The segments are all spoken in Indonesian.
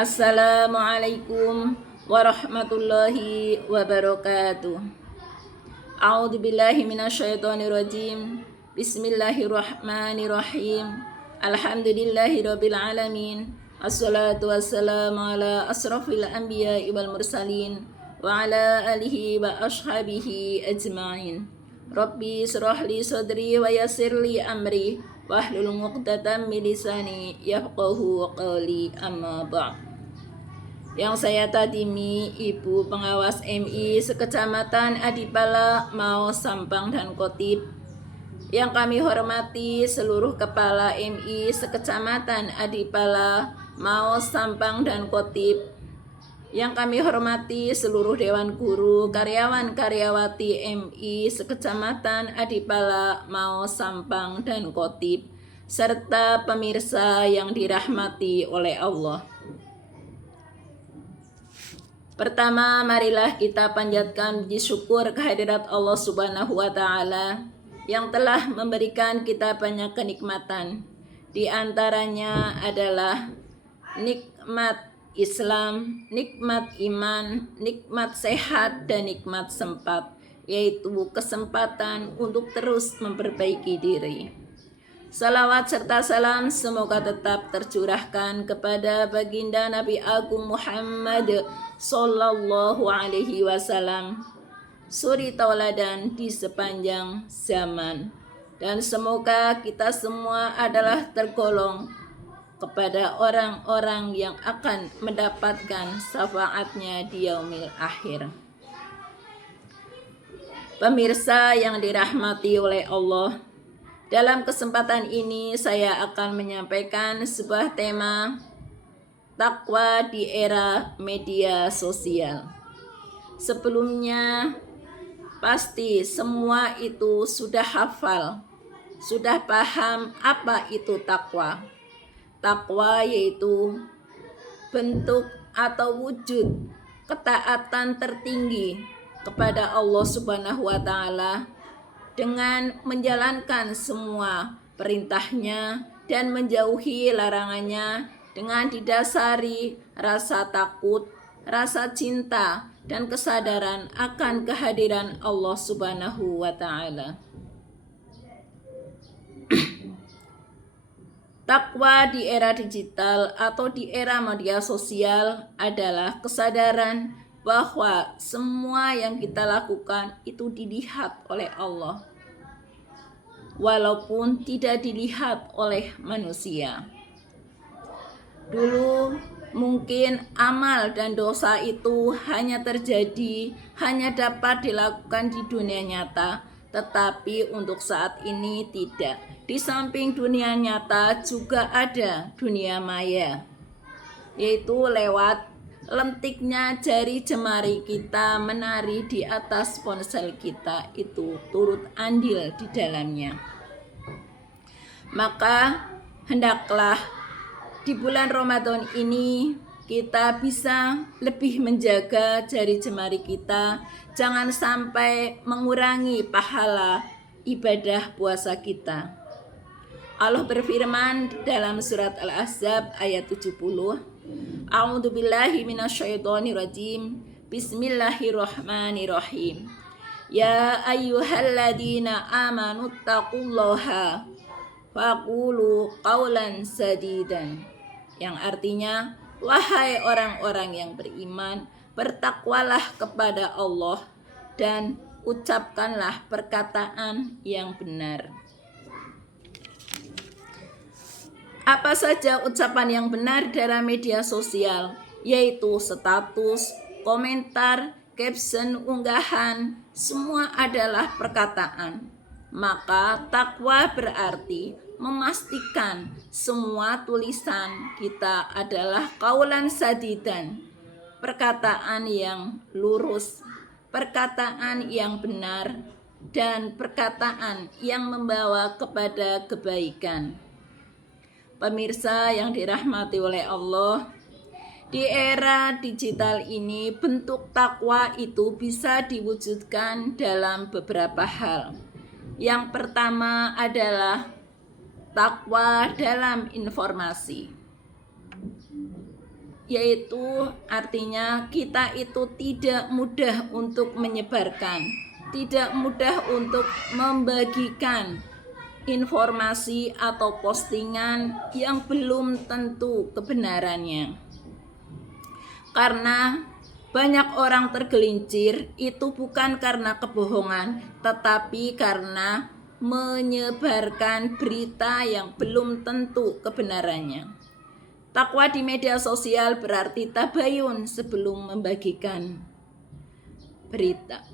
Assalamualaikum warahmatullahi wabarakatuh. A'udzu billahi minasyaitonir rajim. Bismillahirrahmanirrahim. Alhamdulillahirabbil alamin. Assalatu wassalamu ala asrafil anbiya'i wal mursalin wa ala alihi wa ashabihi ajma'in. Rabbi shrah li sadri wa yassir li amri wahlul 'uqdatam min lisani yafqahu qawli, amma ba'd. Yang saya tadimi Ibu Pengawas MI Sekecamatan Adipala, Maos, Sampang, dan Kotip. Yang kami hormati seluruh Kepala MI Sekecamatan Adipala, Maos, Sampang, dan Kotip. Yang kami hormati seluruh Dewan Guru, karyawan-karyawati MI Sekecamatan Adipala, Maos, Sampang, dan Kotip, serta pemirsa yang dirahmati oleh Allah. Pertama, marilah kita panjatkan puji syukur kehadirat Allah Subhanahu wa Ta'ala yang telah memberikan kita banyak kenikmatan. Di antaranya adalah nikmat Islam, nikmat iman, nikmat sehat, dan nikmat sempat, yaitu kesempatan untuk terus memperbaiki diri. Salawat serta salam semoga tetap tercurahkan kepada baginda Nabi Agung Muhammad Sallallahu Alaihi Wasallam, suri tauladan di sepanjang zaman, dan semoga kita semua adalah tergolong kepada orang-orang yang akan mendapatkan syafaatnya di yaumil akhir. Pemirsa yang dirahmati oleh Allah, dalam kesempatan ini saya akan menyampaikan sebuah tema takwa di era media sosial. Sebelumnya pasti semua itu sudah hafal, sudah paham apa itu takwa. Takwa yaitu bentuk atau wujud ketaatan tertinggi kepada Allah Subhanahu wa Ta'ala dengan menjalankan semua perintahnya dan menjauhi larangannya dengan didasari rasa takut, rasa cinta, dan kesadaran akan kehadiran Allah Subhanahu wa Ta'ala. Takwa di era digital atau di era media sosial adalah kesadaran bahwa semua yang kita lakukan itu dilihat oleh Allah, walaupun tidak dilihat oleh manusia. Dulu mungkin amal dan dosa itu hanya dapat dilakukan di dunia nyata, tetapi untuk saat ini tidak. Di samping dunia nyata juga ada dunia maya, yaitu lewat lentiknya jari jemari kita menari di atas ponsel kita, itu turut andil di dalamnya. Maka hendaklah di bulan Ramadan ini kita bisa lebih menjaga jari jemari kita, jangan sampai mengurangi pahala ibadah puasa kita. Allah berfirman dalam surat Al-Ahzab ayat 70, A'udzu billahi minasyaitonir rajim. Bismillahirrahmanirrahim. Ya ayyuhalladzina amanu taqullaha faqulu qaulan sadidan. Yang artinya, wahai orang-orang yang beriman, bertakwalah kepada Allah dan ucapkanlah perkataan yang benar. Apa saja ucapan yang benar dalam media sosial, yaitu status, komentar, caption, unggahan, semua adalah perkataan. Maka takwa berarti memastikan semua tulisan kita adalah qaulan sadidan, perkataan yang lurus, perkataan yang benar, dan perkataan yang membawa kepada kebaikan. Pemirsa yang dirahmati oleh Allah, di era digital ini bentuk takwa itu bisa diwujudkan dalam beberapa hal. Yang pertama adalah takwa dalam informasi. yaitu artinya kita itu tidak mudah untuk menyebarkan, tidak mudah untuk membagikan informasi atau postingan yang belum tentu kebenarannya. Karena banyak orang tergelincir itu bukan karena kebohongan, tetapi karena menyebarkan berita yang belum tentu kebenarannya. Takwa di media sosial berarti tabayun sebelum membagikan berita.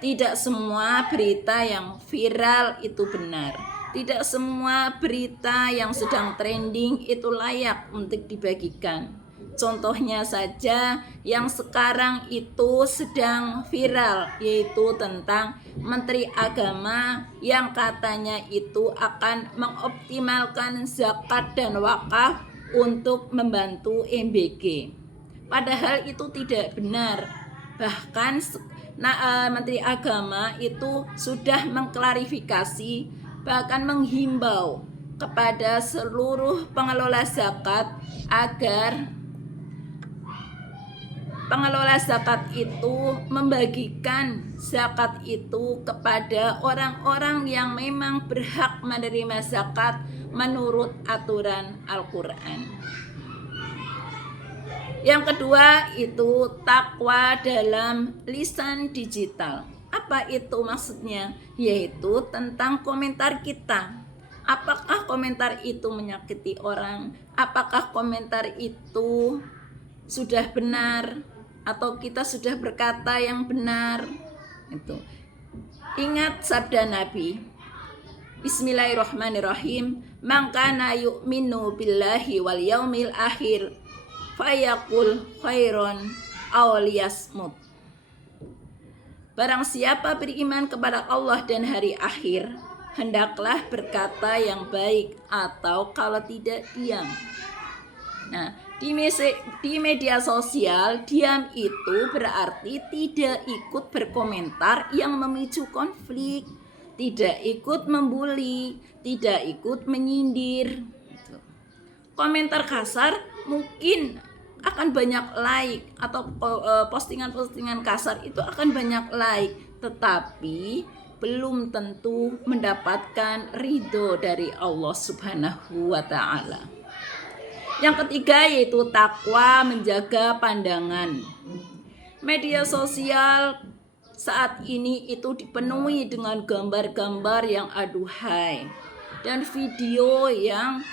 Tidak semua berita yang viral itu benar. Tidak semua berita yang sedang trending itu layak untuk dibagikan. Contohnya saja yang sekarang itu sedang viral, yaitu tentang Menteri Agama yang katanya itu akan mengoptimalkan zakat dan wakaf untuk membantu MBG. Padahal itu tidak benar. Bahkan Menteri Agama itu sudah mengklarifikasi, bahkan menghimbau kepada seluruh pengelola zakat agar pengelola zakat itu membagikan zakat itu kepada orang-orang yang memang berhak menerima zakat menurut aturan Al-Quran. Yang kedua itu takwa dalam lisan digital. Apa itu maksudnya? Yaitu tentang komentar kita. Apakah komentar itu menyakiti orang? Apakah komentar itu sudah benar? Atau kita sudah berkata yang benar? Itu. Ingat sabda Nabi. Bismillahirrahmanirrahim. Man kana yu'minu billahi wal yaumil akhir fayaqul khairon aw liyasmut. Barang siapa beriman kepada Allah dan hari akhir, hendaklah berkata yang baik atau kalau tidak diam. Nah, di media sosial diam itu berarti tidak ikut berkomentar yang memicu konflik, tidak ikut membuli, tidak ikut menyindir. Komentar kasar mungkin akan banyak like, atau postingan-postingan kasar itu akan banyak like, tetapi belum tentu mendapatkan ridho dari Allah Subhanahu wa Ta'ala. Yang ketiga yaitu takwa menjaga pandangan. Media sosial saat ini itu dipenuhi dengan gambar-gambar yang aduhai dan video yang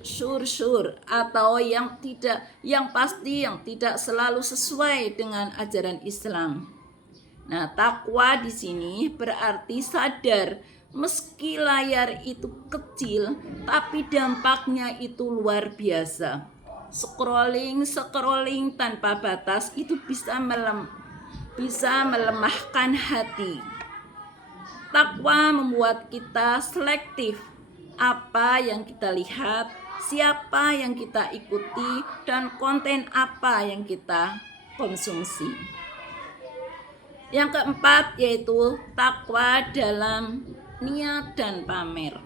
syur atau yang pasti tidak selalu sesuai dengan ajaran Islam. Nah, takwa di sini berarti sadar meski layar itu kecil, tapi dampaknya itu luar biasa. Scrolling tanpa batas itu bisa melemahkan hati. Takwa membuat kita selektif apa yang kita lihat, siapa yang kita ikuti, dan konten apa yang kita konsumsi. Yang keempat yaitu takwa dalam niat dan pamer.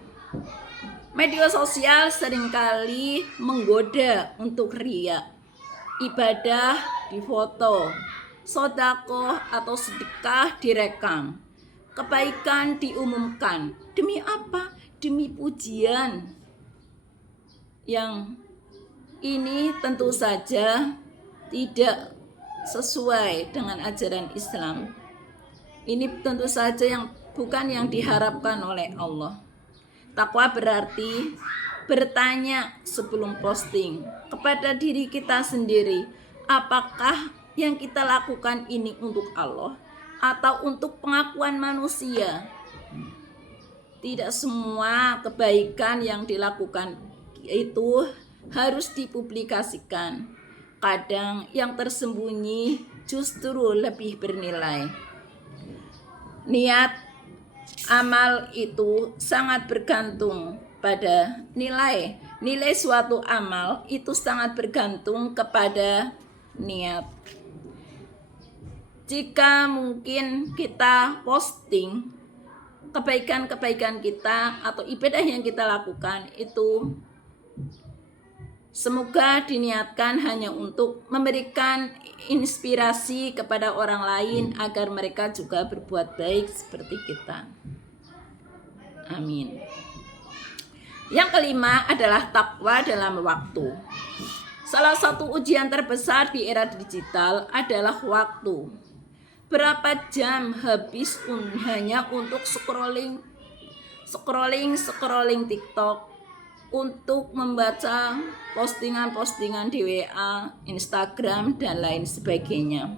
Media sosial seringkali menggoda untuk riya. Ibadah difoto, sedekah atau sedekah direkam, kebaikan diumumkan. Demi apa? Demi pujian. Yang ini tentu saja tidak sesuai dengan ajaran Islam. Ini tentu saja bukan yang diharapkan oleh Allah. Takwa berarti bertanya sebelum posting kepada diri kita sendiri, apakah yang kita lakukan ini untuk Allah atau untuk pengakuan manusia? Tidak semua kebaikan yang dilakukan itu harus dipublikasikan. Kadang yang tersembunyi justru lebih bernilai. Niat amal itu sangat bergantung pada nilai. Nilai suatu amal itu sangat bergantung kepada niat. Jika mungkin kita posting kebaikan-kebaikan kita atau ibadah yang kita lakukan itu Semoga diniatkan hanya untuk memberikan inspirasi kepada orang lain agar mereka juga berbuat baik seperti kita. Amin. Yang kelima adalah takwa dalam waktu. Salah satu ujian terbesar di era digital adalah waktu. Berapa jam habis hanya untuk scrolling TikTok, untuk membaca postingan-postingan di WA, Instagram, dan lain sebagainya.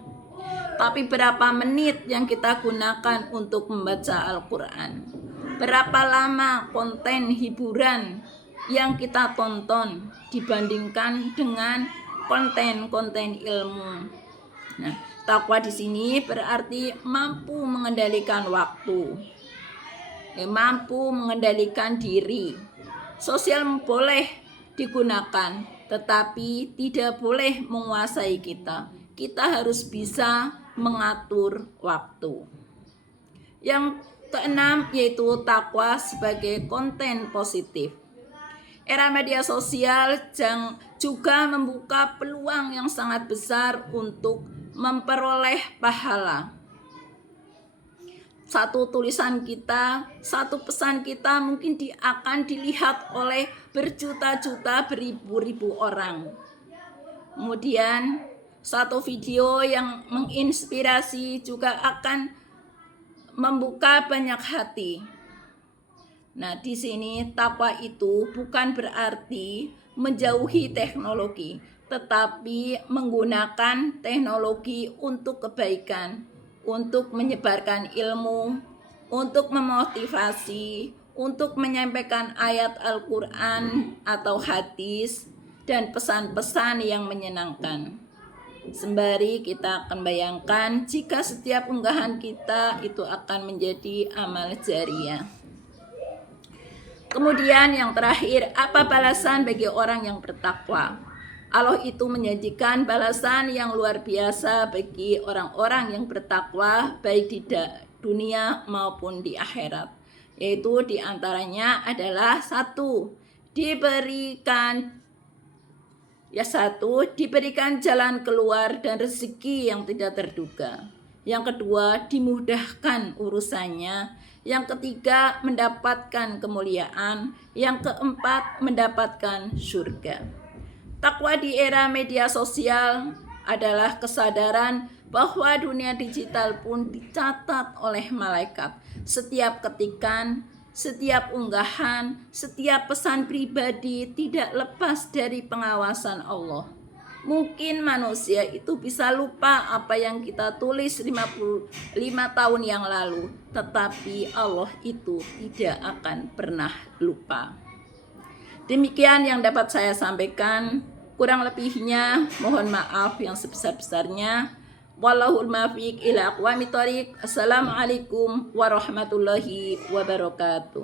Tapi berapa menit yang kita gunakan untuk membaca Al-Quran? Berapa lama konten hiburan yang kita tonton dibandingkan dengan konten-konten ilmu? Nah, takwa di sini berarti mampu mengendalikan waktu, mampu mengendalikan diri. Sosial boleh digunakan, tetapi tidak boleh menguasai kita. Kita harus bisa mengatur waktu. Yang keenam yaitu takwa sebagai konten positif. Era media sosial juga membuka peluang yang sangat besar untuk memperoleh pahala. Satu tulisan kita, satu pesan kita mungkin akan dilihat oleh berjuta-juta, beribu-ribu orang. Kemudian satu video yang menginspirasi juga akan membuka banyak hati. Nah, di sini takwa itu bukan berarti menjauhi teknologi, tetapi menggunakan teknologi untuk kebaikan, untuk menyebarkan ilmu, untuk memotivasi, untuk menyampaikan ayat Al-Quran atau hadis, dan pesan-pesan yang menyenangkan. Sembari kita akan bayangkan jika setiap unggahan kita itu akan menjadi amal jariah. Kemudian yang terakhir, apa balasan bagi orang yang bertakwa? Allah itu menjanjikan balasan yang luar biasa bagi orang-orang yang bertakwa baik di dunia maupun di akhirat. Yaitu diantaranya adalah satu, diberikan jalan keluar dan rezeki yang tidak terduga. Yang kedua, dimudahkan urusannya. Yang ketiga, mendapatkan kemuliaan. Yang keempat, mendapatkan surga. Takwa di era media sosial adalah kesadaran bahwa dunia digital pun dicatat oleh malaikat. Setiap ketikan, setiap unggahan, setiap pesan pribadi tidak lepas dari pengawasan Allah. Mungkin manusia itu bisa lupa apa yang kita tulis 55 tahun yang lalu, tetapi Allah itu tidak akan pernah lupa. Demikian yang dapat saya sampaikan. Kurang lebihnya mohon maaf yang sebesar-besarnya. Wallahul muwaffiq ila aqwamit thoriq. Assalamualaikum warahmatullahi wabarakatuh.